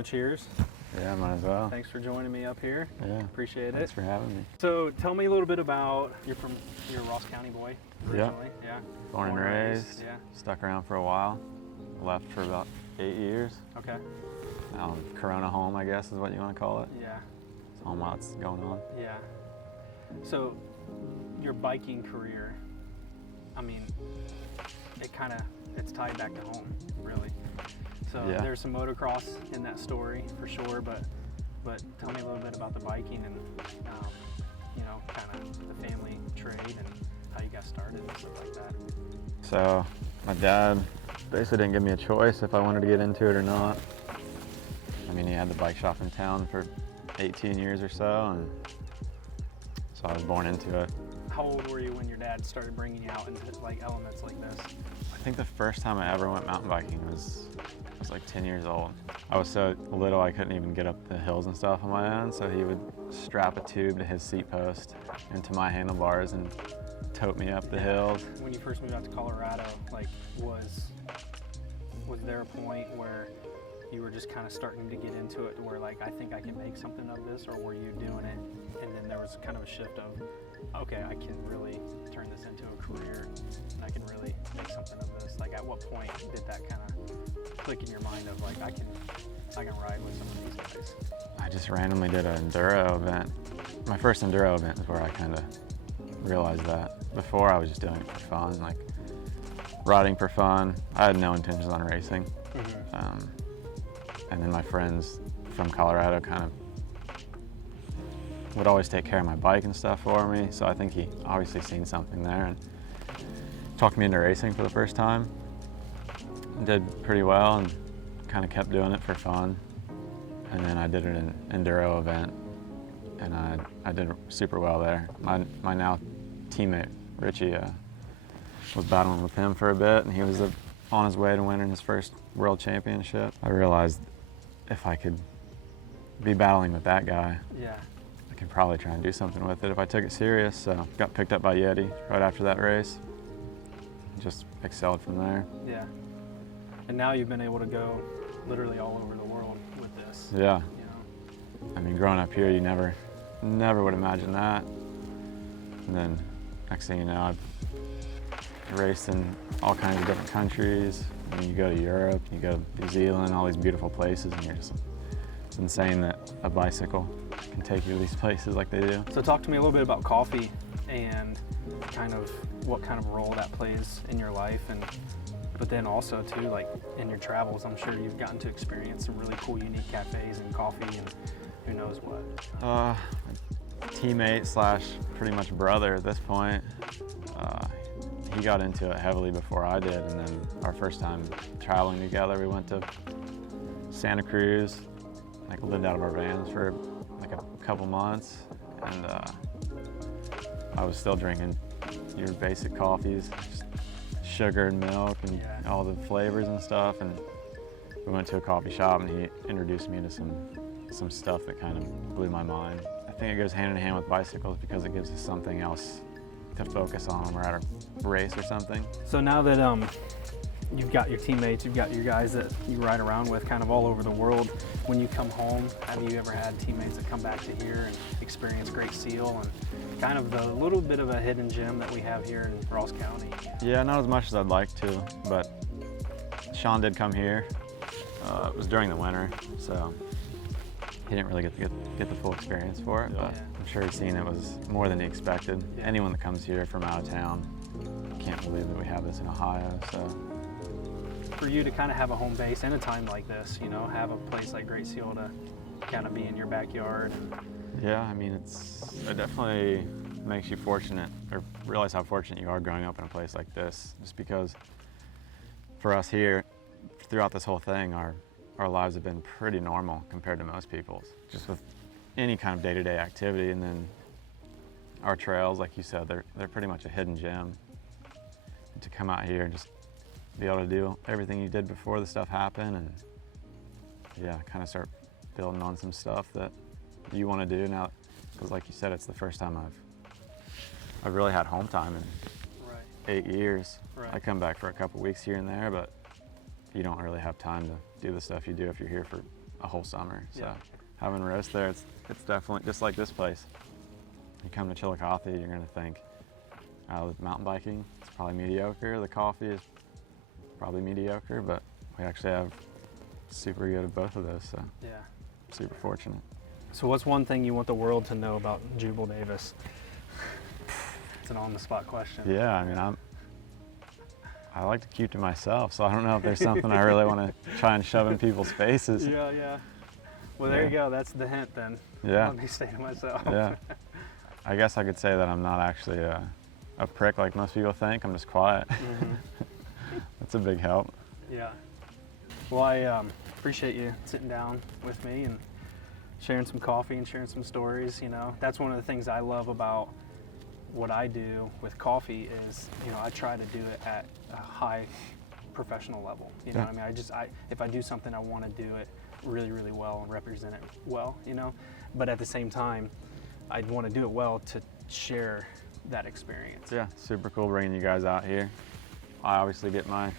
want to cheers? Yeah, might as well. Thanks for joining me up here. Yeah. Appreciate it. Thanks for having me. So tell me a little bit about, you're a Rōst County boy originally? Yeah. Born and raised. Yeah. Stuck around for a while. Left for about 8 years. Okay. Corona home, I guess is what you want to call it. Yeah. It's home while it's going on. Yeah. So your biking career, I mean, it's tied back to home, really. So Yeah. There's some motocross in that story for sure, but tell me a little bit about the biking and kind of the family trade and how you got started and stuff like that. So my dad basically didn't give me a choice if I wanted to get into it or not. I mean, he had the bike shop in town for 18 years or so, and so I was born into it. How old were you when your dad started bringing you out into like elements like this? I think the first time I ever went mountain biking was like 10 years old. I was so little I couldn't even get up the hills and stuff on my own, so he would strap a tube to his seat post and to my handlebars and tote me up the hills. When you first moved out to Colorado, like was there a point where you were just kind of starting to get into it to where like, I think I can make something of this, or were you doing it and then there was kind of a shift of, okay, I can really turn this into a career and I can really make something of this? Like at what point did that kind of click in your mind of like, I can ride with some of these guys? I just randomly did an enduro event. My first enduro event is where I kind of realized that. Before I was just doing it for fun, like riding for fun. I had no intentions on racing. Mm-hmm. And then my friends from Colorado kind of would always take care of my bike and stuff for me. So I think he obviously seen something there and talked me into racing for the first time. Did pretty well and kind of kept doing it for fun. And then I did an enduro event and I did super well there. My now teammate, Richie, was battling with him for a bit, and he was on his way to winning his first world championship. I realized if I could be battling with that guy, Yeah. I could probably try and do something with it if I took it serious. So got picked up by Yeti right after that race. Just excelled from there. Yeah. And now you've been able to go literally all over the world with this. Yeah. You know? I mean, growing up here, you never would imagine that. And then next thing you know, I've raced in all kinds of different countries. I mean, you go to Europe, you go to New Zealand, all these beautiful places, and it's insane that a bicycle can take you to these places like they do. So talk to me a little bit about coffee and kind of what kind of role that plays in your life, but then also too, like in your travels, I'm sure you've gotten to experience some really cool, unique cafes and coffee and who knows what. Teammate slash pretty much brother at this point. He got into it heavily before I did, and then our first time traveling together, we went to Santa Cruz, like lived out of our vans for like a couple months, and I was still drinking your basic coffees, just sugar and milk and all the flavors and stuff, and we went to a coffee shop and he introduced me to some stuff that kind of blew my mind. I think it goes hand in hand with bicycles because it gives us something else to focus on when we're at a race or something. So now that you've got your teammates, you've got your guys that you ride around with kind of all over the world, when you come home, have you ever had teammates that come back to here and experience Great Seal and kind of the little bit of a hidden gem that we have here in Rōst County? Yeah, not as much as I'd like to, but Sean did come here. It was during the winter, so he didn't really get the full experience for it, but I'm sure he's seen it was more than he expected. Yeah. Anyone that comes here from out of town can't believe that we have this in Ohio. So for you to kind of have a home base in a time like this, you know, have a place like Great Seal to kind of be in your backyard. Yeah, I mean, it definitely makes you fortunate, or realize how fortunate you are growing up in a place like this, just because for us here, throughout this whole thing, our lives have been pretty normal compared to most people's, just with any kind of day-to-day activity. And then our trails, like you said, they're pretty much a hidden gem. And to come out here and just be able to do everything you did before the stuff happened, and yeah, kind of start building on some stuff that you want to do now, because like you said, it's the first time I've really had home time in 8 years. Right. I come back for a couple weeks here and there, but you don't really have time to do the stuff you do if you're here for a whole summer. So Yeah. having Rōst there, it's definitely just like this place. You come to Chillicothe, you're gonna think, the mountain biking, it's probably mediocre. The coffee is probably mediocre, but we actually have super good at both of those. So Yeah. super fortunate. So what's one thing you want the world to know about Jubal Davis? It's an on-the-spot question. Yeah, I mean, I like to keep to myself, so I don't know if there's something I really want to try and shove in people's faces. Yeah, yeah. Well, there you go. That's the hint then. Yeah. Let me stay to myself. Yeah. I guess I could say that I'm not actually a prick like most people think. I'm just quiet. Mhm. That's a big help. Yeah. Well, I appreciate you sitting down with me and sharing some coffee and sharing some stories. You know, that's one of the things I love about what I do with coffee is, you know, I try to do it at a high professional level. You know Yeah. what I mean? If I do something, I want to do it really, really well and represent it well, you know? But at the same time, I'd want to do it well to share that experience. Yeah, super cool bringing you guys out here. I obviously get my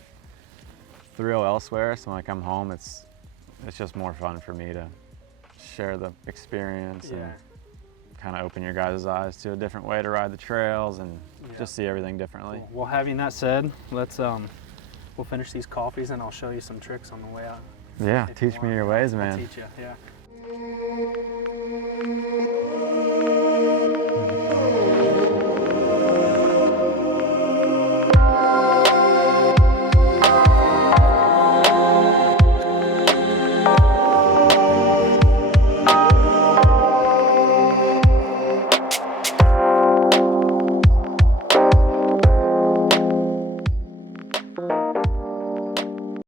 thrill elsewhere, so when I come home, it's just more fun for me to share the experience Yeah. and kind of open your guys' eyes to a different way to ride the trails and Yeah. just see everything differently. Cool. Well, having that said, let's we'll finish these coffees and I'll show you some tricks on the way out. Yeah, If you teach me want. your ways, I'll man. teach you, yeah.